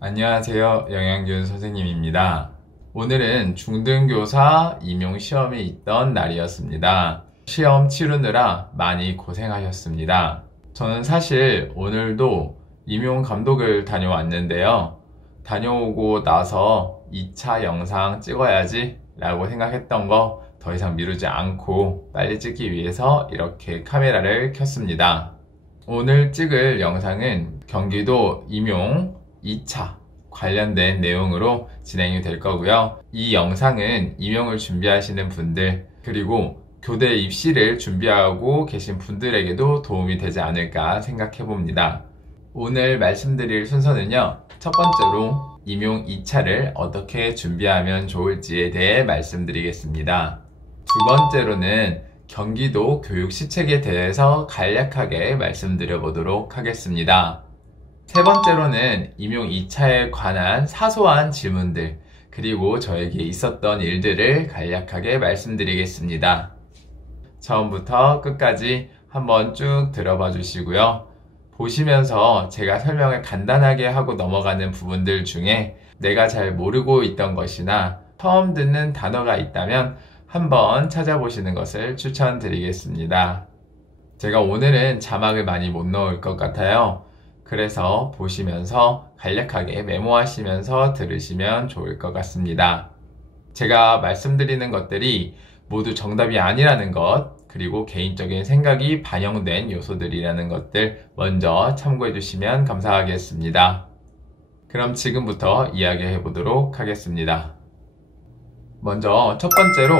안녕하세요. 영양균 선생님입니다. 오늘은 중등교사 임용시험이 있던 날이었습니다. 시험 치르느라 많이 고생하셨습니다. 저는 사실 오늘도 임용감독을 다녀왔는데요. 다녀오고 나서 2차 영상 찍어야지 라고 생각했던 거 더 이상 미루지 않고 빨리 찍기 위해서 이렇게 카메라를 켰습니다. 오늘 찍을 영상은 경기도 임용 2차 관련된 내용으로 진행이 될 거고요. 이 영상은 임용을 준비하시는 분들 그리고 교대 입시를 준비하고 계신 분들에게도 도움이 되지 않을까 생각해 봅니다. 오늘 말씀드릴 순서는요. 첫 번째로 임용 2차를 어떻게 준비하면 좋을지에 대해 말씀드리겠습니다. 두 번째로는 경기도 교육 시책에 대해서 간략하게 말씀드려 보도록 하겠습니다. 세 번째로는 임용 2차에 관한 사소한 질문들 그리고 저에게 있었던 일들을 간략하게 말씀드리겠습니다. 처음부터 끝까지 한번 쭉 들어봐 주시고요. 보시면서 제가 설명을 간단하게 하고 넘어가는 부분들 중에 내가 잘 모르고 있던 것이나 처음 듣는 단어가 있다면 한번 찾아보시는 것을 추천드리겠습니다. 제가 오늘은 자막을 많이 못 넣을 것 같아요. 그래서 보시면서 간략하게 메모하시면서 들으시면 좋을 것 같습니다. 제가 말씀드리는 것들이 모두 정답이 아니라는 것, 그리고 개인적인 생각이 반영된 요소들이라는 것들 먼저 참고해 주시면 감사하겠습니다. 그럼 지금부터 이야기해 보도록 하겠습니다. 먼저 첫 번째로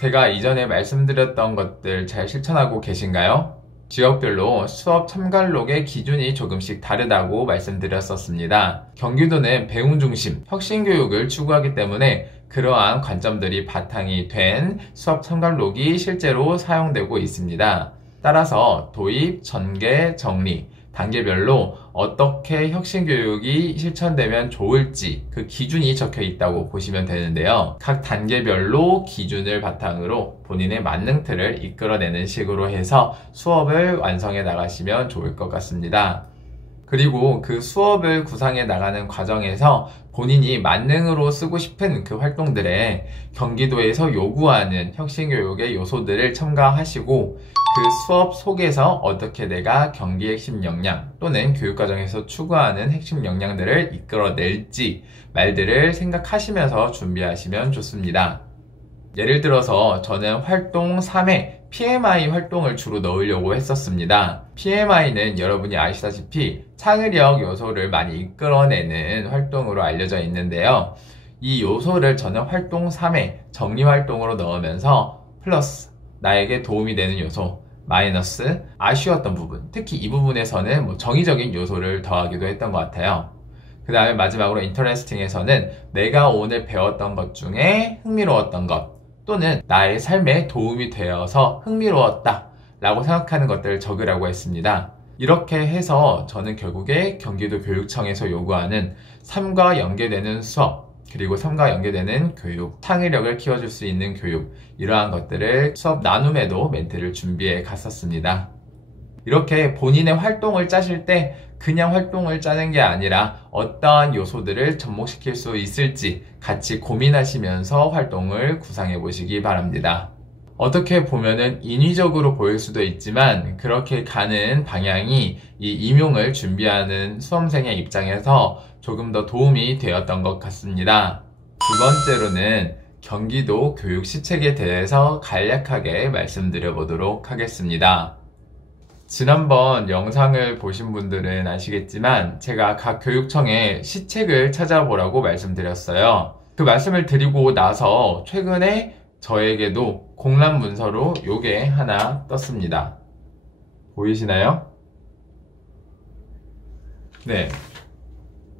제가 이전에 말씀드렸던 것들 잘 실천하고 계신가요? 지역별로 수업 참관록의 기준이 조금씩 다르다고 말씀드렸었습니다. 경기도는 배움 중심, 혁신교육을 추구하기 때문에 그러한 관점들이 바탕이 된 수업 참관록이 실제로 사용되고 있습니다. 따라서 도입, 전개, 정리, 단계별로 어떻게 혁신교육이 실천되면 좋을지 그 기준이 적혀 있다고 보시면 되는데요. 각 단계별로 기준을 바탕으로 본인의 만능틀을 이끌어내는 식으로 해서 수업을 완성해 나가시면 좋을 것 같습니다. 그리고 그 수업을 구상해 나가는 과정에서 본인이 만능으로 쓰고 싶은 그 활동들에 경기도에서 요구하는 혁신교육의 요소들을 첨가하시고 그 수업 속에서 어떻게 내가 경기 핵심 역량 또는 교육과정에서 추구하는 핵심 역량들을 이끌어낼지 말들을 생각하시면서 준비하시면 좋습니다. 예를 들어서 저는 활동 3회 PMI 활동을 주로 넣으려고 했었습니다. PMI는 여러분이 아시다시피 창의력 요소를 많이 이끌어내는 활동으로 알려져 있는데요. 이 요소를 저는 활동 3회 정리 활동으로 넣으면서 플러스 나에게 도움이 되는 요소 마이너스 아쉬웠던 부분 특히 이 부분에서는 정의적인 요소를 더하기도 했던 것 같아요. 그 다음에 마지막으로 인터레스팅에서는 내가 오늘 배웠던 것 중에 흥미로웠던 것 또는 나의 삶에 도움이 되어서 흥미로웠다 라고 생각하는 것들을 적으라고 했습니다. 이렇게 해서 저는 결국에 경기도 교육청에서 요구하는 삶과 연계되는 수업 그리고 삶과 연계되는 교육, 창의력을 키워줄 수 있는 교육 이러한 것들을 수업 나눔에도 멘트를 준비해 갔었습니다. 이렇게 본인의 활동을 짜실 때 그냥 활동을 짜는 게 아니라 어떠한 요소들을 접목시킬 수 있을지 같이 고민하시면서 활동을 구상해 보시기 바랍니다. 어떻게 보면은 인위적으로 보일 수도 있지만 그렇게 가는 방향이 이 임용을 준비하는 수험생의 입장에서 조금 더 도움이 되었던 것 같습니다. 두 번째로는 경기도 교육 시책에 대해서 간략하게 말씀드려 보도록 하겠습니다. 지난번 영상을 보신 분들은 아시겠지만 제가 각 교육청의 시책을 찾아보라고 말씀드렸어요. 그 말씀을 드리고 나서 최근에 저에게도 공람 문서로 요게 하나 떴습니다. 보이시나요? 네.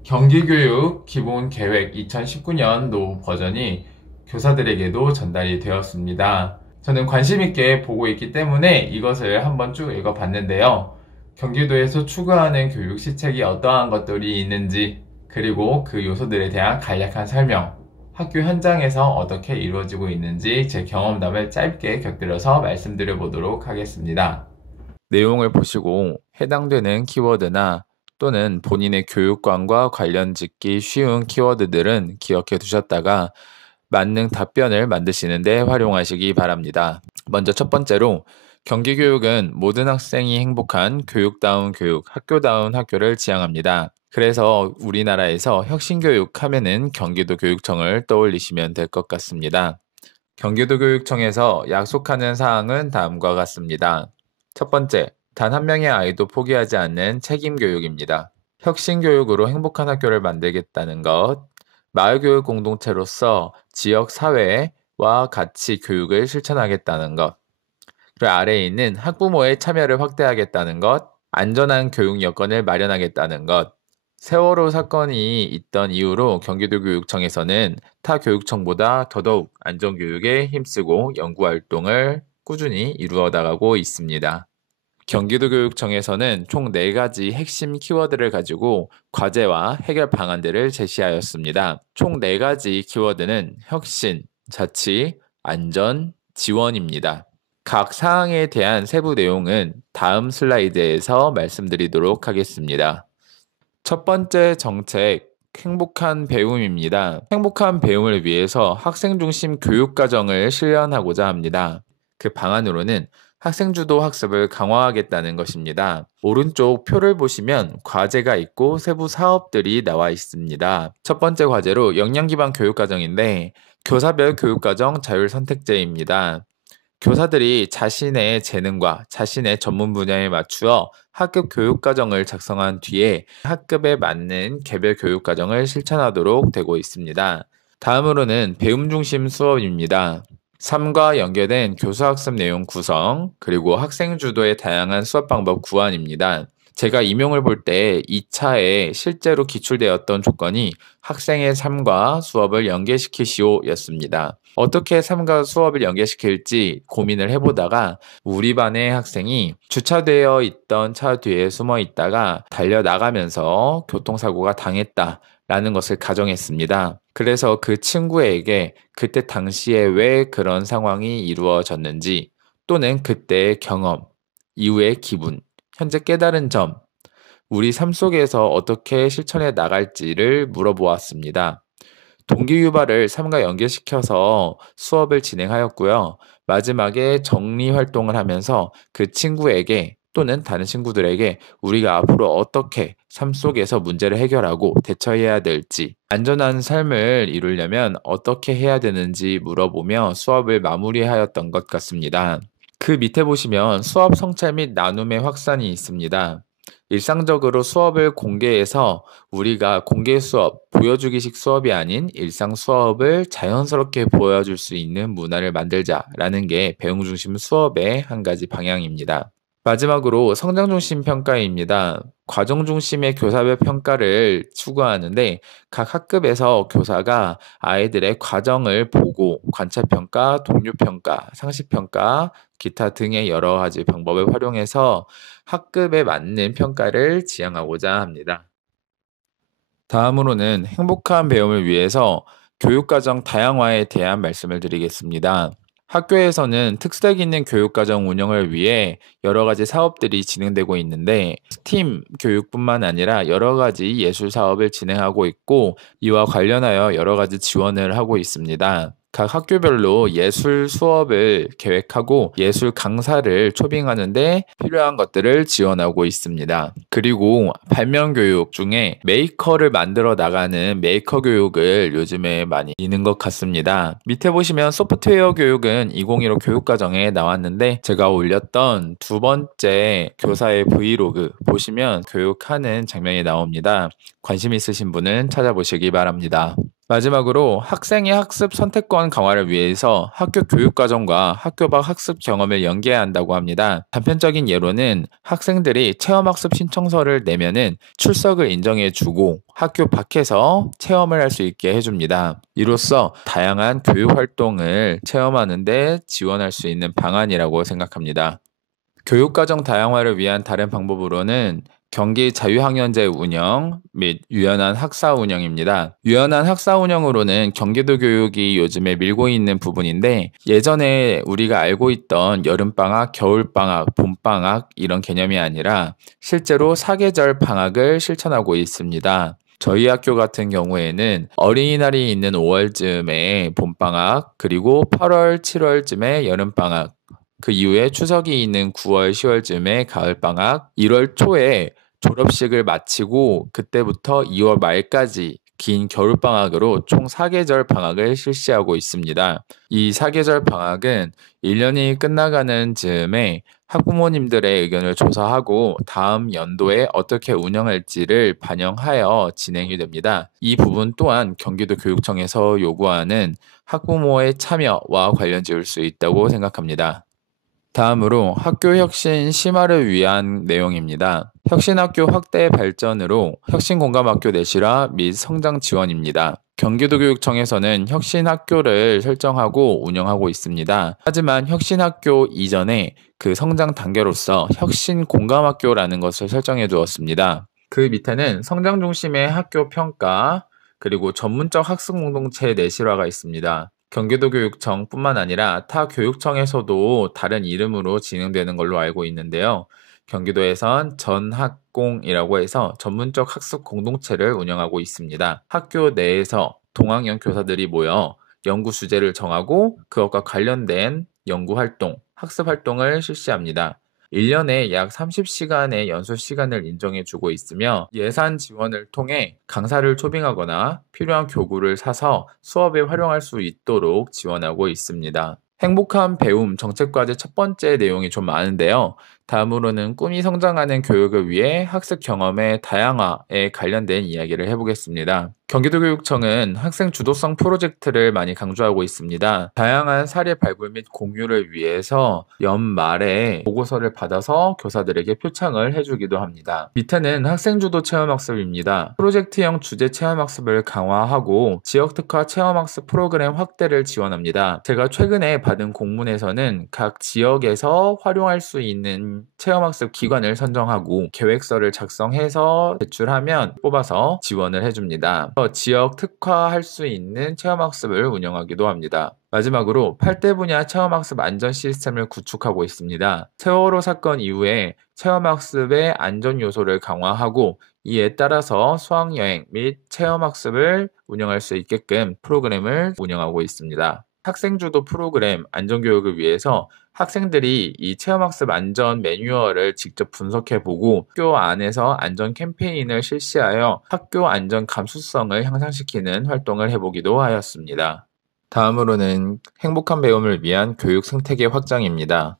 경기교육 기본계획 2019년도 버전이 교사들에게도 전달이 되었습니다. 저는 관심 있게 보고 있기 때문에 이것을 한번 쭉 읽어봤는데요. 경기도에서 추구하는 교육 시책이 어떠한 것들이 있는지 그리고 그 요소들에 대한 간략한 설명 학교 현장에서 어떻게 이루어지고 있는지 제 경험담을 짧게 곁들여서 말씀드려 보도록 하겠습니다. 내용을 보시고 해당되는 키워드나 또는 본인의 교육관과 관련 짓기 쉬운 키워드들은 기억해 두셨다가 맞는 답변을 만드시는 데 활용하시기 바랍니다. 먼저 첫 번째로 경기교육은 모든 학생이 행복한 교육다운 교육, 학교다운 학교를 지향합니다. 그래서 우리나라에서 혁신교육 하면은 경기도 교육청을 떠올리시면 될 것 같습니다. 경기도 교육청에서 약속하는 사항은 다음과 같습니다. 첫 번째, 단 한 명의 아이도 포기하지 않는 책임 교육입니다. 혁신 교육으로 행복한 학교를 만들겠다는 것, 마을교육 공동체로서 지역 사회와 같이 교육을 실천하겠다는 것, 그 아래에 있는 학부모의 참여를 확대하겠다는 것, 안전한 교육 여건을 마련하겠다는 것, 세월호 사건이 있던 이후로 경기도 교육청에서는 타 교육청보다 더더욱 안전교육에 힘쓰고 연구활동을 꾸준히 이루어 나가고 있습니다. 경기도 교육청에서는 총 4가지 핵심 키워드를 가지고 과제와 해결 방안들을 제시하였습니다. 총 4가지 키워드는 혁신, 자치, 안전, 지원입니다. 각 사항에 대한 세부 내용은 다음 슬라이드에서 말씀드리도록 하겠습니다. 첫 번째 정책, 행복한 배움입니다. 행복한 배움을 위해서 학생 중심 교육 과정을 실현하고자 합니다. 그 방안으로는 학생 주도 학습을 강화하겠다는 것입니다. 오른쪽 표를 보시면 과제가 있고 세부 사업들이 나와 있습니다. 첫 번째 과제로 역량 기반 교육 과정인데 교사별 교육 과정 자율 선택제입니다. 교사들이 자신의 재능과 자신의 전문 분야에 맞추어 학급 교육과정을 작성한 뒤에 학급에 맞는 개별 교육과정을 실천하도록 되고 있습니다. 다음으로는 배움 중심 수업입니다. 삶과 연계된 교수학습 내용 구성, 그리고 학생 주도의 다양한 수업 방법 구안입니다. 제가 임용을 볼 때 2차에 실제로 기출되었던 조건이 학생의 삶과 수업을 연계시키시오 였습니다. 어떻게 삶과 수업을 연계시킬지 고민을 해보다가 우리 반의 학생이 주차되어 있던 차 뒤에 숨어 있다가 달려나가면서 교통사고가 당했다라는 것을 가정했습니다. 그래서 그 친구에게 그때 당시에 왜 그런 상황이 이루어졌는지 또는 그때의 경험, 이후의 기분, 현재 깨달은 점, 우리 삶 속에서 어떻게 실천해 나갈지를 물어보았습니다. 동기유발을 삶과 연계시켜서 수업을 진행하였고요. 마지막에 정리 활동을 하면서 그 친구에게 또는 다른 친구들에게 우리가 앞으로 어떻게 삶 속에서 문제를 해결하고 대처해야 될지, 안전한 삶을 이루려면 어떻게 해야 되는지 물어보며 수업을 마무리하였던 것 같습니다. 그 밑에 보시면 수업 성찰 및 나눔의 확산이 있습니다. 일상적으로 수업을 공개해서 우리가 공개 수업, 보여주기식 수업이 아닌 일상 수업을 자연스럽게 보여줄 수 있는 문화를 만들자라는 게 배움 중심 수업의 한 가지 방향입니다. 마지막으로 성장 중심 평가입니다. 과정 중심의 교사별 평가를 추구하는데 각 학급에서 교사가 아이들의 과정을 보고 관찰평가, 동료평가, 상시평가, 기타 등의 여러 가지 방법을 활용해서 학급에 맞는 평가를 지향하고자 합니다. 다음으로는 행복한 배움을 위해서 교육과정 다양화에 대한 말씀을 드리겠습니다. 학교에서는 특색 있는 교육과정 운영을 위해 여러 가지 사업들이 진행되고 있는데 스팀 교육뿐만 아니라 여러 가지 예술 사업을 진행하고 있고 이와 관련하여 여러 가지 지원을 하고 있습니다. 각 학교별로 예술 수업을 계획하고 예술 강사를 초빙하는데 필요한 것들을 지원하고 있습니다. 그리고 발명 교육 중에 메이커를 만들어 나가는 메이커 교육을 요즘에 많이 있는 것 같습니다. 밑에 보시면 소프트웨어 교육은 2015 교육과정에 나왔는데 제가 올렸던 두 번째 교사의 브이로그 보시면 교육하는 장면이 나옵니다. 관심 있으신 분은 찾아보시기 바랍니다. 마지막으로 학생의 학습 선택권 강화를 위해서 학교 교육과정과 학교 밖 학습 경험을 연계해야 한다고 합니다. 단편적인 예로는 학생들이 체험학습 신청서를 내면은 출석을 인정해주고 학교 밖에서 체험을 할 수 있게 해줍니다. 이로써 다양한 교육 활동을 체험하는데 지원할 수 있는 방안이라고 생각합니다. 교육과정 다양화를 위한 다른 방법으로는 경기 자유학년제 운영 및 유연한 학사 운영입니다. 유연한 학사 운영으로는 경기도 교육이 요즘에 밀고 있는 부분인데 예전에 우리가 알고 있던 여름방학, 겨울방학, 봄방학 이런 개념이 아니라 실제로 사계절 방학을 실천하고 있습니다. 저희 학교 같은 경우에는 어린이날이 있는 5월쯤에 봄방학, 그리고 8월, 7월쯤에 여름방학, 그 이후에 추석이 있는 9월, 10월쯤에 가을방학, 1월 초에 졸업식을 마치고 그때부터 2월 말까지 긴 겨울방학으로 총 4계절 방학을 실시하고 있습니다. 이 4계절 방학은 1년이 끝나가는 즈음에 학부모님들의 의견을 조사하고 다음 연도에 어떻게 운영할지를 반영하여 진행이 됩니다. 이 부분 또한 경기도 교육청에서 요구하는 학부모의 참여와 관련지을 수 있다고 생각합니다. 다음으로 학교 혁신 심화를 위한 내용입니다. 혁신학교 확대 발전으로 혁신공감학교 내실화 및 성장 지원입니다. 경기도교육청에서는 혁신학교를 설정하고 운영하고 있습니다. 하지만 혁신학교 이전에 그 성장 단계로서 혁신공감학교라는 것을 설정해 두었습니다. 그 밑에는 성장 중심의 학교 평가, 그리고 전문적 학습 공동체 내실화가 있습니다. 경기도교육청뿐만 아니라 타 교육청에서도 다른 이름으로 진행되는 걸로 알고 있는데요. 경기도에선 전학공이라고 해서 전문적 학습 공동체를 운영하고 있습니다. 학교 내에서 동학년 교사들이 모여 연구 주제를 정하고 그것과 관련된 연구 활동, 학습 활동을 실시합니다. 1년에 약 30시간의 연수 시간을 인정해주고 있으며 예산 지원을 통해 강사를 초빙하거나 필요한 교구를 사서 수업에 활용할 수 있도록 지원하고 있습니다. 행복한 배움 정책과제 첫 번째 내용이 좀 많은데요. 다음으로는 꿈이 성장하는 교육을 위해 학습 경험의 다양화에 관련된 이야기를 해보겠습니다. 경기도교육청은 학생 주도성 프로젝트를 많이 강조하고 있습니다. 다양한 사례 발굴 및 공유를 위해서 연말에 보고서를 받아서 교사들에게 표창을 해주기도 합니다. 밑에는 학생 주도 체험학습입니다. 프로젝트형 주제 체험학습을 강화하고 지역특화 체험학습 프로그램 확대를 지원합니다. 제가 최근에 받은 공문에서는 각 지역에서 활용할 수 있는 체험학습 기관을 선정하고 계획서를 작성해서 제출하면 뽑아서 지원을 해줍니다. 지역 특화할 수 있는 체험학습을 운영하기도 합니다. 마지막으로 8대 분야 체험학습 안전 시스템을 구축하고 있습니다. 세월호 사건 이후에 체험학습의 안전 요소를 강화하고 이에 따라서 수학여행 및 체험학습을 운영할 수 있게끔 프로그램을 운영하고 있습니다. 학생주도 프로그램 안전교육을 위해서 학생들이 이 체험학습 안전 매뉴얼을 직접 분석해보고 학교 안에서 안전 캠페인을 실시하여 학교 안전 감수성을 향상시키는 활동을 해보기도 하였습니다. 다음으로는 행복한 배움을 위한 교육 생태계 확장입니다.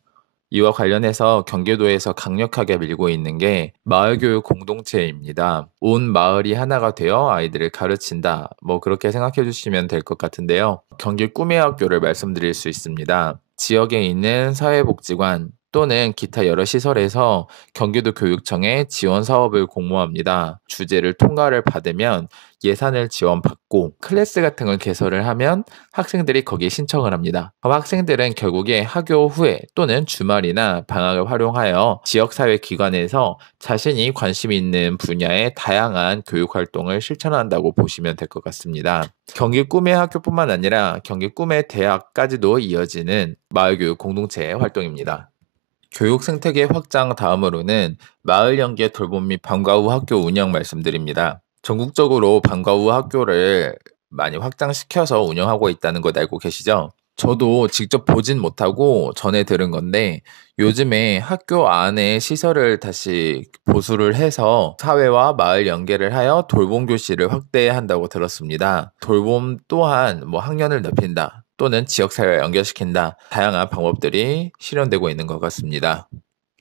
이와 관련해서 경기도에서 강력하게 밀고 있는 게 마을교육 공동체입니다. 온 마을이 하나가 되어 아이들을 가르친다. 그렇게 생각해 주시면 될 것 같은데요. 경기 꿈의 학교를 말씀드릴 수 있습니다. 지역에 있는 사회복지관 또는 기타 여러 시설에서 경기도 교육청에 지원 사업을 공모합니다. 주제를 통과를 받으면 예산을 지원받고 클래스 같은 걸 개설을 하면 학생들이 거기에 신청을 합니다. 학생들은 결국에 학교 후에 또는 주말이나 방학을 활용하여 지역사회 기관에서 자신이 관심 있는 분야의 다양한 교육 활동을 실천한다고 보시면 될 것 같습니다. 경기 꿈의 학교뿐만 아니라 경기 꿈의 대학까지도 이어지는 마을교육 공동체 활동입니다. 교육 생태계 확장 다음으로는 마을 연계 돌봄 및 방과 후 학교 운영 말씀드립니다. 전국적으로 방과 후 학교를 많이 확장시켜서 운영하고 있다는 것 알고 계시죠? 저도 직접 보진 못하고 전해 들은 건데 요즘에 학교 안에 시설을 다시 보수를 해서 사회와 마을 연계를 하여 돌봄 교실을 확대한다고 들었습니다. 돌봄 또한 학년을 넓힌다 또는 지역사회와 연결시킨다 다양한 방법들이 실현되고 있는 것 같습니다.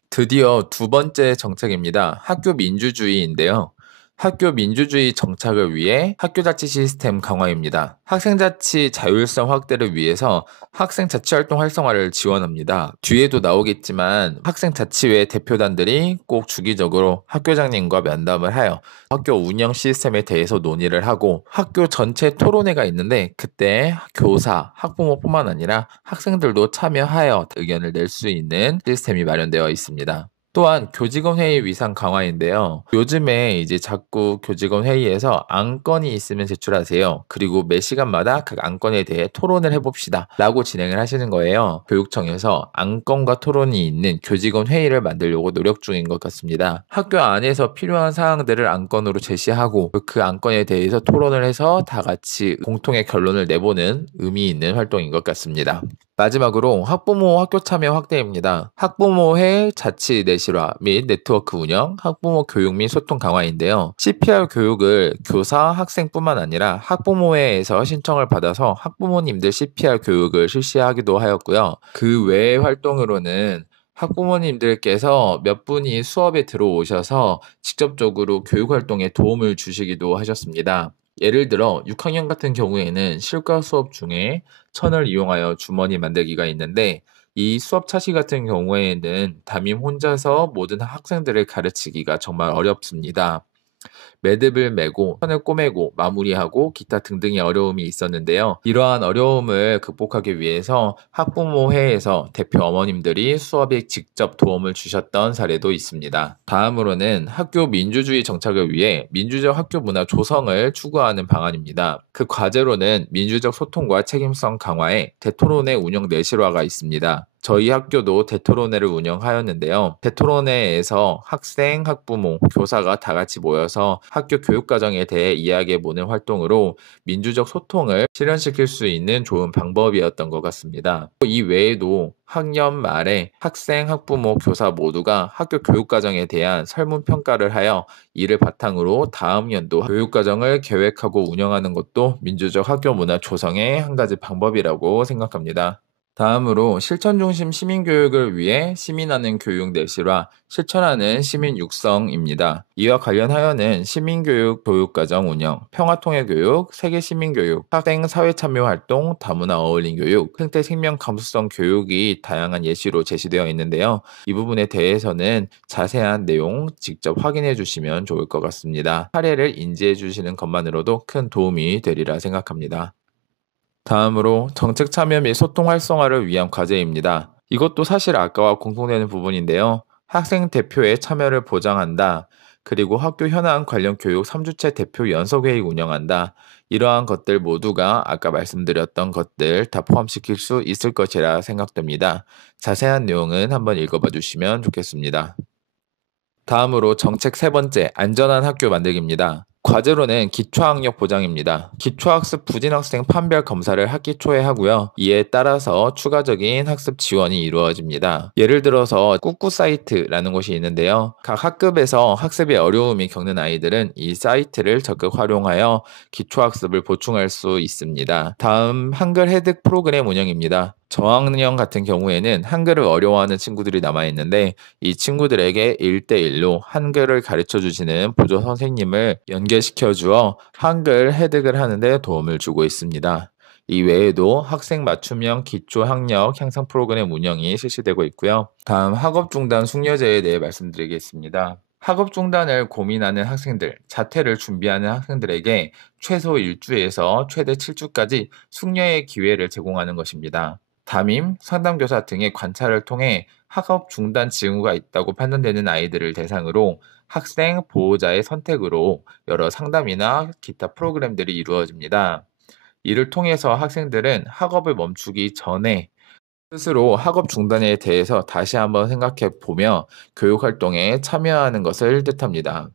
드디어 두 번째 정책입니다. 학교 민주주의인데요. 학교 민주주의 정착을 위해 학교자치 시스템 강화입니다. 학생자치 자율성 확대를 위해서 학생자치활동 활성화를 지원합니다. 뒤에도 나오겠지만 학생자치회 대표단들이 꼭 주기적으로 학교장님과 면담을 하여 학교 운영 시스템에 대해서 논의를 하고 학교 전체 토론회가 있는데 그때 교사, 학부모뿐만 아니라 학생들도 참여하여 의견을 낼 수 있는 시스템이 마련되어 있습니다. 또한 교직원 회의 위상 강화인데요. 요즘에 이제 자꾸 교직원 회의에서 안건이 있으면 제출하세요. 그리고 매 시간마다 각 안건에 대해 토론을 해봅시다. 라고 진행을 하시는 거예요. 교육청에서 안건과 토론이 있는 교직원 회의를 만들려고 노력 중인 것 같습니다. 학교 안에서 필요한 사항들을 안건으로 제시하고 그 안건에 대해서 토론을 해서 다 같이 공통의 결론을 내보는 의미 있는 활동인 것 같습니다. 마지막으로 학부모 학교 참여 확대입니다. 학부모회 자치 내실화 및 네트워크 운영, 학부모 교육 및 소통 강화인데요. CPR 교육을 교사, 학생뿐만 아니라 학부모회에서 신청을 받아서 학부모님들 CPR 교육을 실시하기도 하였고요. 그 외의 활동으로는 학부모님들께서 몇 분이 수업에 들어오셔서 직접적으로 교육 활동에 도움을 주시기도 하셨습니다. 예를 들어 6학년 같은 경우에는 실과 수업 중에 천을 이용하여 주머니 만들기가 있는데 이 수업 차시 같은 경우에는 담임 혼자서 모든 학생들을 가르치기가 정말 어렵습니다. 매듭을 매고 선을 꼬매고 마무리하고 기타 등등의 어려움이 있었는데요. 이러한 어려움을 극복하기 위해서 학부모회에서 대표 어머님들이 수업에 직접 도움을 주셨던 사례도 있습니다. 다음으로는 학교 민주주의 정착을 위해 민주적 학교 문화 조성을 추구하는 방안입니다. 그 과제로는 민주적 소통과 책임성 강화에 대토론회 운영 내실화가 있습니다. 저희 학교도 대토론회를 운영하였는데요. 대토론회에서 학생, 학부모, 교사가 다 같이 모여서 학교 교육과정에 대해 이야기해보는 활동으로 민주적 소통을 실현시킬 수 있는 좋은 방법이었던 것 같습니다. 이 외에도 학년 말에 학생, 학부모, 교사 모두가 학교 교육과정에 대한 설문평가를 하여 이를 바탕으로 다음 연도 교육과정을 계획하고 운영하는 것도 민주적 학교 문화 조성의 한 가지 방법이라고 생각합니다. 다음으로 실천 중심 시민교육을 위해 시민하는 교육 내실화, 실천하는 시민 육성입니다. 이와 관련하여는 시민교육 교육과정 운영, 평화통일교육, 세계시민교육, 학생 사회참여활동, 다문화 어울림 교육, 생태 생명 감수성 교육이 다양한 예시로 제시되어 있는데요. 이 부분에 대해서는 자세한 내용 직접 확인해 주시면 좋을 것 같습니다. 사례를 인지해 주시는 것만으로도 큰 도움이 되리라 생각합니다. 다음으로 정책 참여 및 소통 활성화를 위한 과제입니다. 이것도 사실 아까와 공통되는 부분인데요. 학생 대표의 참여를 보장한다. 그리고 학교 현안 관련 교육 3주째 대표 연석회의 운영한다. 이러한 것들 모두가 아까 말씀드렸던 것들 다 포함시킬 수 있을 것이라 생각됩니다. 자세한 내용은 한번 읽어봐 주시면 좋겠습니다. 다음으로 정책 세 번째, 안전한 학교 만들기입니다. 과제로는 기초학력 보장입니다. 기초학습 부진 학생 판별 검사를 학기 초에 하고요. 이에 따라서 추가적인 학습 지원이 이루어집니다. 예를 들어서 꾸꾸 사이트라는 곳이 있는데요. 각 학급에서 학습에 어려움이 겪는 아이들은 이 사이트를 적극 활용하여 기초학습을 보충할 수 있습니다. 다음 한글 해득 프로그램 운영입니다. 저학년 같은 경우에는 한글을 어려워하는 친구들이 남아있는데 이 친구들에게 1대1로 한글을 가르쳐 주시는 보조 선생님을 연계시켜 주어 한글 해득을 하는데 도움을 주고 있습니다. 이 외에도 학생 맞춤형 기초 학력 향상 프로그램 운영이 실시되고 있고요. 다음 학업 중단 숙려제에 대해 말씀드리겠습니다. 학업 중단을 고민하는 학생들, 자퇴를 준비하는 학생들에게 최소 1주에서 최대 7주까지 숙려의 기회를 제공하는 것입니다. 담임, 상담교사 등의 관찰을 통해 학업 중단 징후가 있다고 판단되는 아이들을 대상으로 학생 보호자의 선택으로 여러 상담이나 기타 프로그램들이 이루어집니다. 이를 통해서 학생들은 학업을 멈추기 전에 스스로 학업 중단에 대해서 다시 한번 생각해 보며 교육 활동에 참여하는 것을 뜻합니다.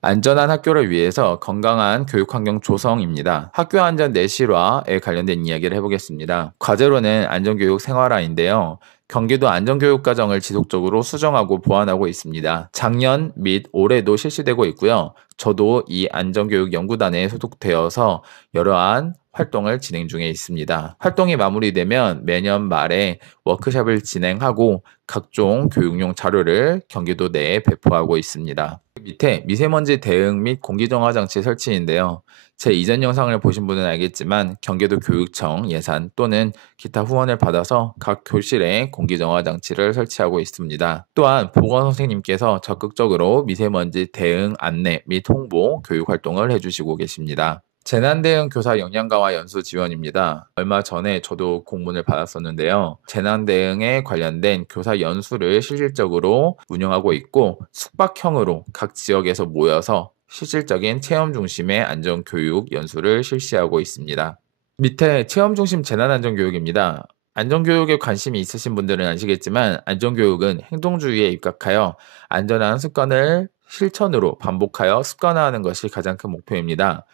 안전한 학교를 위해서 건강한 교육 환경 조성입니다. 학교 안전 내실화에 관련된 이야기를 해보겠습니다. 과제로는 안전교육 생활화인데요. 경기도 안전교육과정을 지속적으로 수정하고 보완하고 있습니다. 작년 및 올해도 실시되고 있고요. 저도 이 안전교육연구단에 소속되어서 여러한 활동을 진행 중에 있습니다. 활동이 마무리되면 매년 말에 워크숍을 진행하고 각종 교육용 자료를 경기도 내에 배포하고 있습니다. 밑에 미세먼지 대응 및 공기정화 장치 설치인데요. 제 이전 영상을 보신 분은 알겠지만 경기도 교육청 예산 또는 기타 후원을 받아서 각 교실에 공기정화 장치를 설치하고 있습니다. 또한 보건 선생님께서 적극적으로 미세먼지 대응 안내 및 홍보, 교육 활동을 해주시고 계십니다. 재난대응 교사 역량 강화 연수 지원입니다. 얼마 전에 저도 공문을 받았었는데요. 재난대응에 관련된 교사 연수를 실질적으로 운영하고 있고 숙박형으로 각 지역에서 모여서 실질적인 체험 중심의 안전교육 연수를 실시하고 있습니다. 밑에 체험 중심 재난안전교육입니다. 안전교육에 관심이 있으신 분들은 아시겠지만 안전교육은 행동주의에 입각하여 안전한 습관을 실천으로 반복하여 습관화하는 것이 가장 큰 목표입니다.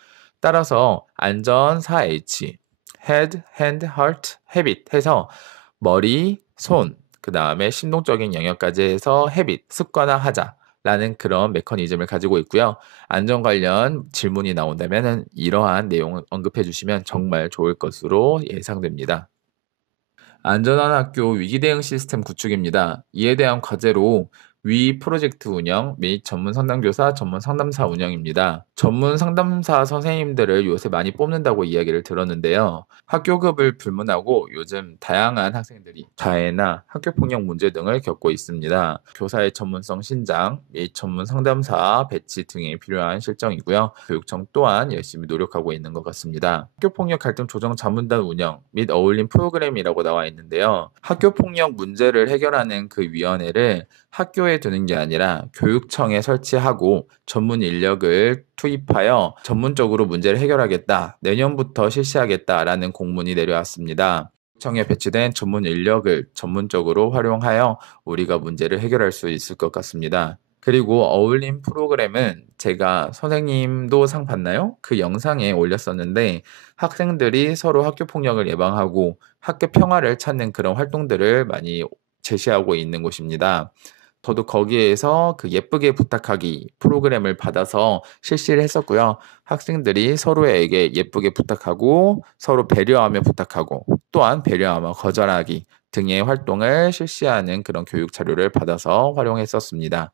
따라서 안전 4H, Head, Hand, Heart, Habit 해서 머리, 손, 그 다음에 심동적인 영역까지 해서 Habit, 습관화하자 라는 그런 메커니즘을 가지고 있고요. 안전 관련 질문이 나온다면 이러한 내용을 언급해 주시면 정말 좋을 것으로 예상됩니다. 안전한 학교 위기 대응 시스템 구축입니다. 이에 대한 과제로 위 프로젝트 운영 및 전문 상담교사, 전문 상담사 운영입니다. 전문 상담사 선생님들을 요새 많이 뽑는다고 이야기를 들었는데요. 학교급을 불문하고 요즘 다양한 학생들이 가해나 학교폭력 문제 등을 겪고 있습니다. 교사의 전문성 신장 및 전문 상담사 배치 등이 필요한 실정이고요. 교육청 또한 열심히 노력하고 있는 것 같습니다. 학교폭력 갈등 조정 자문단 운영 및 어울림 프로그램이라고 나와 있는데요. 학교폭력 문제를 해결하는 그 위원회를 학교에 두는 게 아니라 교육청에 설치하고 전문 인력을 투입하여 전문적으로 문제를 해결하겠다. 내년부터 실시하겠다라는 공문이 내려왔습니다. 청에 배치된 전문 인력을 전문적으로 활용하여 우리가 문제를 해결할 수 있을 것 같습니다. 그리고 어울림 프로그램은 제가 선생님도 상 받나요? 그 영상에 올렸었는데 학생들이 서로 학교 폭력을 예방하고 학교 평화를 찾는 그런 활동들을 많이 제시하고 있는 곳입니다. 저도 거기에서 그 예쁘게 부탁하기 프로그램을 받아서 실시를 했었고요. 학생들이 서로에게 예쁘게 부탁하고 서로 배려하며 부탁하고 또한 배려하며 거절하기 등의 활동을 실시하는 그런 교육 자료를 받아서 활용했었습니다.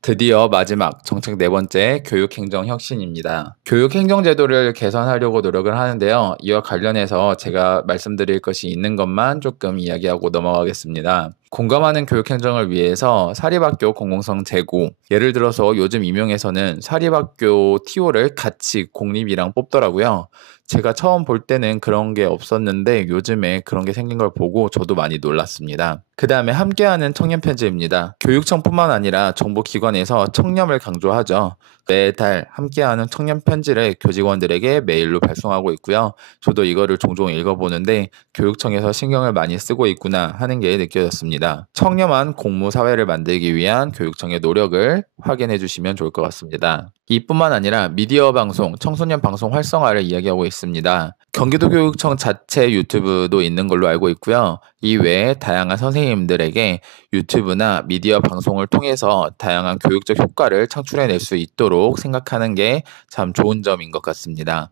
드디어 마지막 정책 네 번째 교육행정 혁신입니다. 교육행정제도를 개선하려고 노력을 하는데요. 이와 관련해서 제가 말씀드릴 것이 있는 것만 조금 이야기하고 넘어가겠습니다. 공감하는 교육행정을 위해서 사립학교 공공성 제고, 예를 들어서 요즘 임용에서는 사립학교 TO를 같이 공립이랑 뽑더라고요. 제가 처음 볼 때는 그런 게 없었는데 요즘에 그런 게 생긴 걸 보고 저도 많이 놀랐습니다. 그 다음에 함께하는 청년편지입니다. 교육청뿐만 아니라 정보기관에서 청렴을 강조하죠. 매달 함께하는 청년편지를 교직원들에게 메일로 발송하고 있고요. 저도 이거를 종종 읽어보는데 교육청에서 신경을 많이 쓰고 있구나 하는 게 느껴졌습니다. 청렴한 공무사회를 만들기 위한 교육청의 노력을 확인해 주시면 좋을 것 같습니다. 이뿐만 아니라 미디어 방송, 청소년 방송 활성화를 이야기하고 있습니다. 경기도교육청 자체 유튜브도 있는 걸로 알고 있고요. 이 외에 다양한 선생님들에게 유튜브나 미디어 방송을 통해서 다양한 교육적 효과를 창출해낼 수 있도록 생각하는 게 참 좋은 점인 것 같습니다.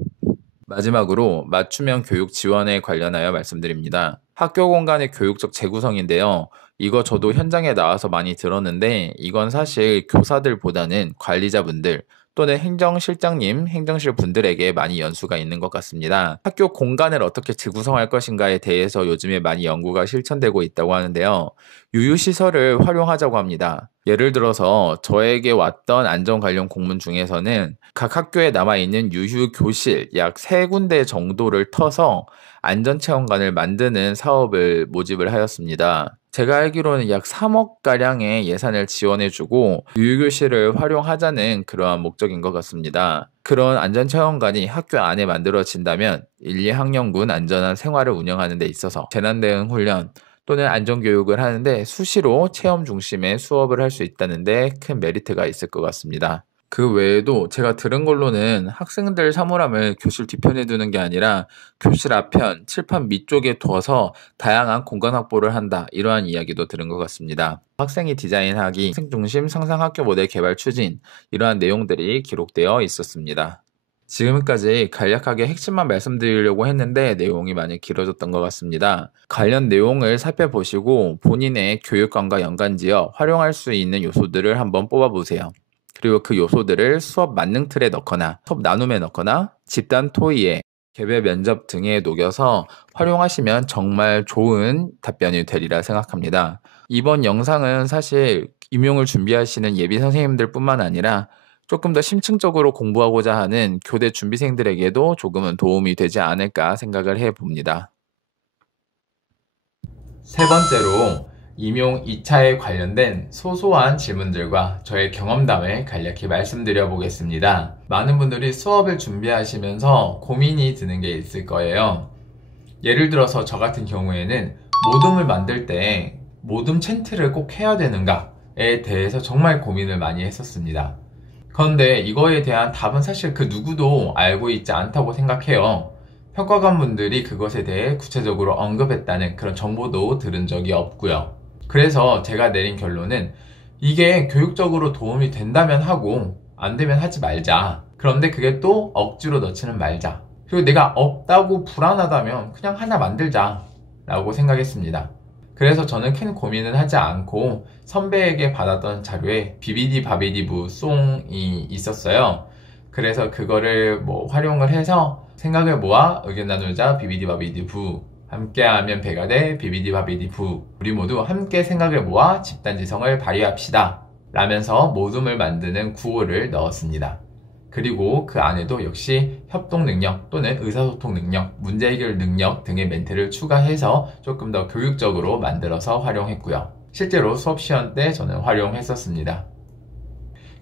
마지막으로 맞춤형 교육 지원에 관련하여 말씀드립니다. 학교 공간의 교육적 재구성인데요. 이거 저도 현장에 나와서 많이 들었는데 이건 사실 교사들보다는 관리자분들 또는 행정실장님, 행정실 분들에게 많이 연수가 있는 것 같습니다. 학교 공간을 어떻게 재구성할 것인가에 대해서 요즘에 많이 연구가 실천되고 있다고 하는데요. 유유시설을 활용하자고 합니다. 예를 들어서 저에게 왔던 안전 관련 공문 중에서는 각 학교에 남아있는 유휴교실 약 3군데 정도를 터서 안전체험관을 만드는 사업을 모집을 하였습니다. 제가 알기로는 약 3억가량의 예산을 지원해주고 유휴교실을 활용하자는 그러한 목적인 것 같습니다. 그런 안전체험관이 학교 안에 만들어진다면 1, 2학년군 안전한 생활을 운영하는 데 있어서 재난대응 훈련 또는 안전교육을 하는데 수시로 체험 중심의 수업을 할 수 있다는데 큰 메리트가 있을 것 같습니다. 그 외에도 제가 들은 걸로는 학생들 사물함을 교실 뒤편에 두는 게 아니라 교실 앞편, 칠판 밑쪽에 두어서 다양한 공간 확보를 한다. 이러한 이야기도 들은 것 같습니다. 학생이 디자인하기, 학생 중심 상상 학교 모델 개발 추진, 이러한 내용들이 기록되어 있었습니다. 지금까지 간략하게 핵심만 말씀드리려고 했는데 내용이 많이 길어졌던 것 같습니다. 관련 내용을 살펴보시고 본인의 교육관과 연관지어 활용할 수 있는 요소들을 한번 뽑아보세요. 그리고 그 요소들을 수업 만능 틀에 넣거나 수업 나눔에 넣거나 집단 토의에 개별 면접 등에 녹여서 활용하시면 정말 좋은 답변이 되리라 생각합니다. 이번 영상은 사실 임용을 준비하시는 예비 선생님들 뿐만 아니라 조금 더 심층적으로 공부하고자 하는 교대 준비생들에게도 조금은 도움이 되지 않을까 생각을 해봅니다. 세 번째로 임용 2차에 관련된 소소한 질문들과 저의 경험담을 간략히 말씀드려 보겠습니다. 많은 분들이 수업을 준비하시면서 고민이 드는 게 있을 거예요. 예를 들어서 저 같은 경우에는 모둠을 만들 때 모둠 챈트를 꼭 해야 되는가에 대해서 정말 고민을 많이 했었습니다. 그런데 이거에 대한 답은 사실 그 누구도 알고 있지 않다고 생각해요. 평가관분들이 그것에 대해 구체적으로 언급했다는 그런 정보도 들은 적이 없고요. 그래서 제가 내린 결론은 이게 교육적으로 도움이 된다면 하고 안 되면 하지 말자. 그런데 그게 또 억지로 넣지는 말자. 그리고 내가 없다고 불안하다면 그냥 하나 만들자 라고 생각했습니다. 그래서 저는 큰 고민은 하지 않고 선배에게 받았던 자료에 비비디 바비디부 송이 있었어요. 그래서 그거를 활용을 해서 생각을 모아 의견 나누자 비비디 바비디 부, 함께하면 배가 돼 비비디 바비디 부, 우리 모두 함께 생각을 모아 집단지성을 발휘합시다 라면서 모둠을 만드는 구호를 넣었습니다. 그리고 그 안에도 역시 협동 능력 또는 의사소통 능력, 문제 해결 능력 등의 멘트를 추가해서 조금 더 교육적으로 만들어서 활용했고요. 실제로 수업 시험 때 저는 활용했었습니다.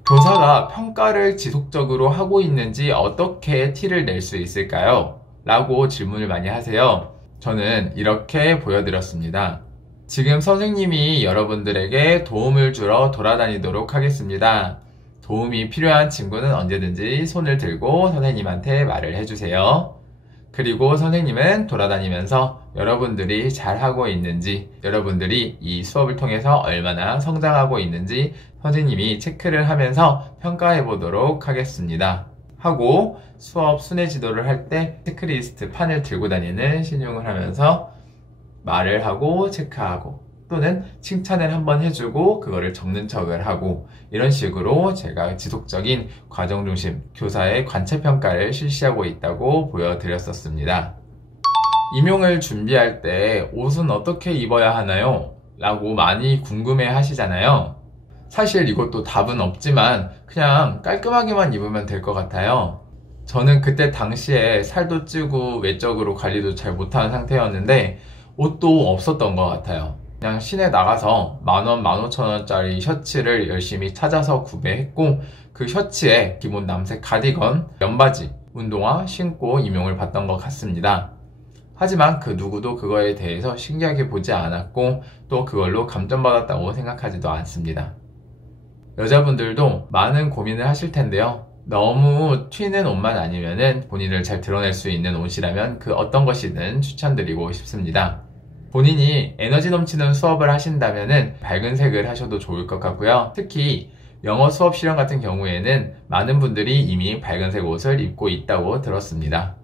교사가 평가를 지속적으로 하고 있는지 어떻게 티를 낼 수 있을까요? 라고 질문을 많이 하세요. 저는 이렇게 보여드렸습니다. 지금 선생님이 여러분들에게 도움을 주러 돌아다니도록 하겠습니다. 도움이 필요한 친구는 언제든지 손을 들고 선생님한테 말을 해주세요. 그리고 선생님은 돌아다니면서 여러분들이 잘하고 있는지, 여러분들이 이 수업을 통해서 얼마나 성장하고 있는지 선생님이 체크를 하면서 평가해 보도록 하겠습니다. 하고 수업 순회 지도를 할 때 체크리스트 판을 들고 다니는 신용을 하면서 말을 하고 체크하고 또는 칭찬을 한번 해주고 그거를 적는 척을 하고 이런 식으로 제가 지속적인 과정 중심 교사의 관찰 평가를 실시하고 있다고 보여드렸었습니다. 임용을 준비할 때 옷은 어떻게 입어야 하나요? 라고 많이 궁금해 하시잖아요. 사실 이것도 답은 없지만 그냥 깔끔하게만 입으면 될 것 같아요. 저는 그때 당시에 살도 찌고 외적으로 관리도 잘 못하는 상태였는데 옷도 없었던 것 같아요. 그냥 시내 나가서 10,000원, 15,000원짜리 셔츠를 열심히 찾아서 구매했고 그 셔츠에 기본 남색 가디건, 면바지, 운동화 신고 임용을 받던 것 같습니다. 하지만 그 누구도 그거에 대해서 신기하게 보지 않았고 또 그걸로 감점받았다고 생각하지도 않습니다. 여자분들도 많은 고민을 하실 텐데요. 너무 튀는 옷만 아니면은 본인을 잘 드러낼 수 있는 옷이라면 그 어떤 것이든 추천드리고 싶습니다. 본인이 에너지 넘치는 수업을 하신다면은 밝은 색을 하셔도 좋을 것 같고요. 특히 영어 수업 실험 같은 경우에는 많은 분들이 이미 밝은색 옷을 입고 있다고 들었습니다.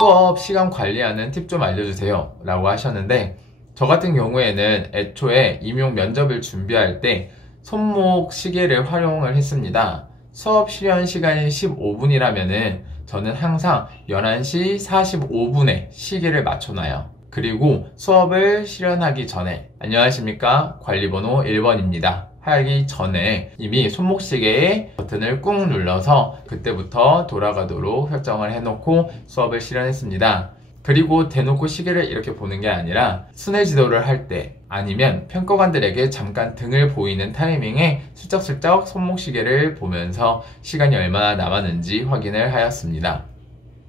수업 시간 관리하는 팁 좀 알려주세요 라고 하셨는데 저 같은 경우에는 애초에 임용 면접을 준비할 때 손목 시계를 활용을 했습니다. 수업 실현 시간이 15분이라면은 저는 항상 11시 45분에 시계를 맞춰놔요. 그리고 수업을 실현하기 전에 안녕하십니까 관리번호 1번입니다 하기 전에 이미 손목시계에 버튼을 꾹 눌러서 그때부터 돌아가도록 설정을 해놓고 수업을 실현했습니다. 그리고 대놓고 시계를 이렇게 보는 게 아니라 순회 지도를 할 때 아니면 평가관들에게 잠깐 등을 보이는 타이밍에 슬쩍슬쩍 손목시계를 보면서 시간이 얼마나 남았는지 확인을 하였습니다.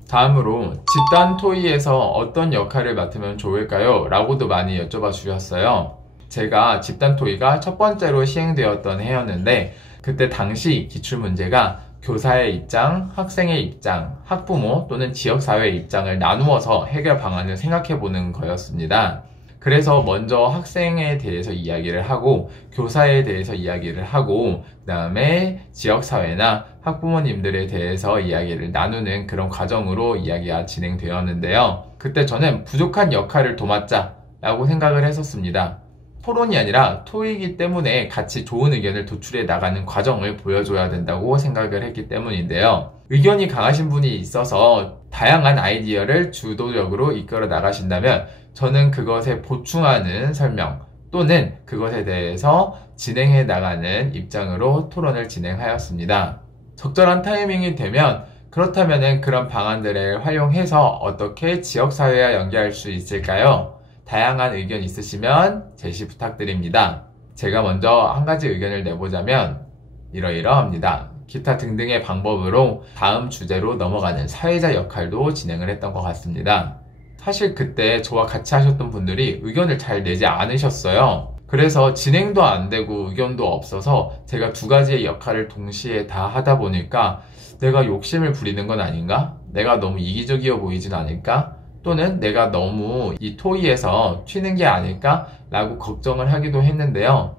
다음으로 집단 토의에서 어떤 역할을 맡으면 좋을까요? 라고도 많이 여쭤봐 주셨어요. 제가 집단 토의가 첫 번째로 시행되었던 해였는데 그때 당시 기출문제가 교사의 입장, 학생의 입장, 학부모 또는 지역사회의 입장을 나누어서 해결 방안을 생각해보는 거였습니다. 그래서 먼저 학생에 대해서 이야기를 하고 교사에 대해서 이야기를 하고 그 다음에 지역사회나 학부모님들에 대해서 이야기를 나누는 그런 과정으로 이야기가 진행되었는데요. 그때 저는 부족한 역할을 도맡자 라고 생각을 했었습니다. 토론이 아니라 토의이기 때문에 같이 좋은 의견을 도출해 나가는 과정을 보여줘야 된다고 생각을 했기 때문인데요. 의견이 강하신 분이 있어서 다양한 아이디어를 주도적으로 이끌어 나가신다면 저는 그것에 보충하는 설명 또는 그것에 대해서 진행해 나가는 입장으로 토론을 진행하였습니다. 적절한 타이밍이 되면 그렇다면 그런 방안들을 활용해서 어떻게 지역사회와 연계할 수 있을까요? 다양한 의견 있으시면 제시 부탁드립니다. 제가 먼저 한 가지 의견을 내보자면 이러이러합니다. 기타 등등의 방법으로 다음 주제로 넘어가는 사회자 역할도 진행을 했던 것 같습니다. 사실 그때 저와 같이 하셨던 분들이 의견을 잘 내지 않으셨어요. 그래서 진행도 안 되고 의견도 없어서 제가 두 가지의 역할을 동시에 다 하다 보니까 내가 욕심을 부리는 건 아닌가? 내가 너무 이기적이어 보이진 않을까? 또는 내가 너무 이 토의에서 튀는 게 아닐까? 라고 걱정을 하기도 했는데요.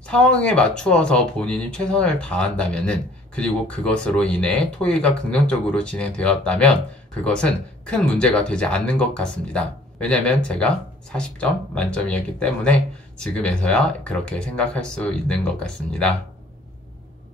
상황에 맞추어서 본인이 최선을 다한다면은, 그리고 그것으로 인해 토의가 긍정적으로 진행되었다면 그것은 큰 문제가 되지 않는 것 같습니다. 왜냐면 제가 40점 만점이었기 때문에 지금에서야 그렇게 생각할 수 있는 것 같습니다.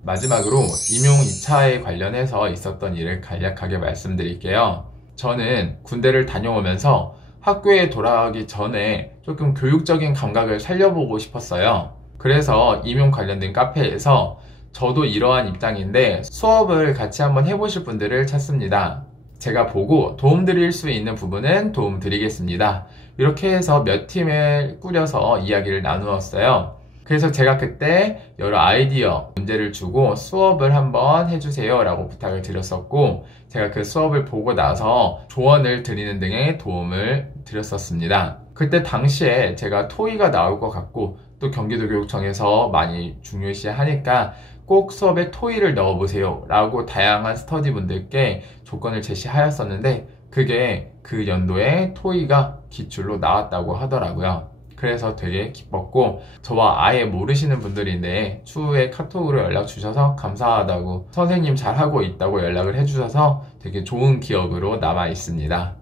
마지막으로 임용 2차에 관련해서 있었던 일을 간략하게 말씀드릴게요. 저는 군대를 다녀오면서 학교에 돌아가기 전에 조금 교육적인 감각을 살려보고 싶었어요. 그래서 임용 관련된 카페에서 저도 이러한 입장인데 수업을 같이 한번 해보실 분들을 찾습니다. 제가 보고 도움드릴 수 있는 부분은 도움드리겠습니다. 이렇게 해서 몇 팀을 꾸려서 이야기를 나누었어요. 그래서 제가 그때 여러 아이디어, 문제를 주고 수업을 한번 해주세요 라고 부탁을 드렸었고, 제가 그 수업을 보고 나서 조언을 드리는 등의 도움을 드렸었습니다. 그때 당시에 제가 토의가 나올 것 같고 또 경기도교육청에서 많이 중요시 하니까 꼭 수업에 토의를 넣어보세요 라고 다양한 스터디분들께 조건을 제시하였었는데, 그게 그 연도에 토의가 기출로 나왔다고 하더라고요. 그래서 되게 기뻤고, 저와 아예 모르시는 분들인데 추후에 카톡으로 연락 주셔서 감사하다고, 선생님 잘하고 있다고 연락을 해주셔서 되게 좋은 기억으로 남아 있습니다.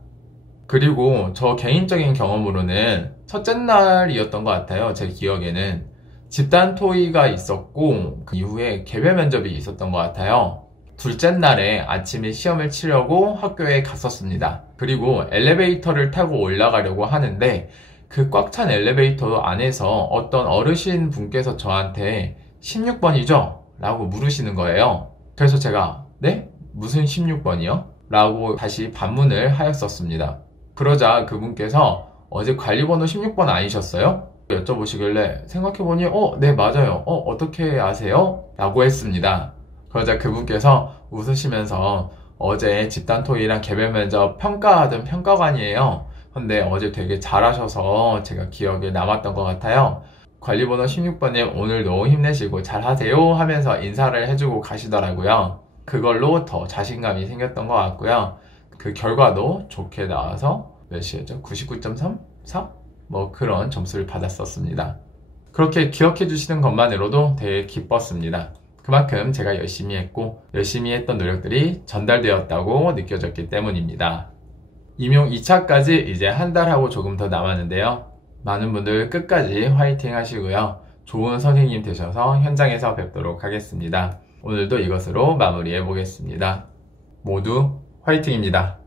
그리고 저 개인적인 경험으로는 첫째 날이었던 것 같아요. 제 기억에는 집단 토의가 있었고 그 이후에 개별 면접이 있었던 것 같아요. 둘째 날에 아침에 시험을 치려고 학교에 갔었습니다. 그리고 엘리베이터를 타고 올라가려고 하는데 그 꽉 찬 엘리베이터 안에서 어떤 어르신 분께서 저한테 16번이죠? 라고 물으시는 거예요. 그래서 제가 네? 무슨 16번이요? 라고 다시 반문을 하였었습니다. 그러자 그분께서 어제 관리번호 16번 아니셨어요? 여쭤보시길래 생각해보니 네 맞아요. 어떻게 아세요? 라고 했습니다. 그러자 그분께서 웃으시면서 어제 집단 토의랑 개별 면접 평가하던 평가관이에요. 근데 어제 되게 잘하셔서 제가 기억에 남았던 것 같아요. 관리번호 16번님 오늘도 힘내시고 잘하세요 하면서 인사를 해주고 가시더라고요. 그걸로 더 자신감이 생겼던 것 같고요. 그 결과도 좋게 나와서 몇이었죠? 99.34? 뭐 그런 점수를 받았었습니다. 그렇게 기억해 주시는 것만으로도 되게 기뻤습니다. 그만큼 제가 열심히 했고 열심히 했던 노력들이 전달되었다고 느껴졌기 때문입니다. 임용 2차까지 이제 한 달하고 조금 더 남았는데요. 많은 분들 끝까지 화이팅 하시고요. 좋은 선생님 되셔서 현장에서 뵙도록 하겠습니다. 오늘도 이것으로 마무리해 보겠습니다. 모두 화이팅입니다.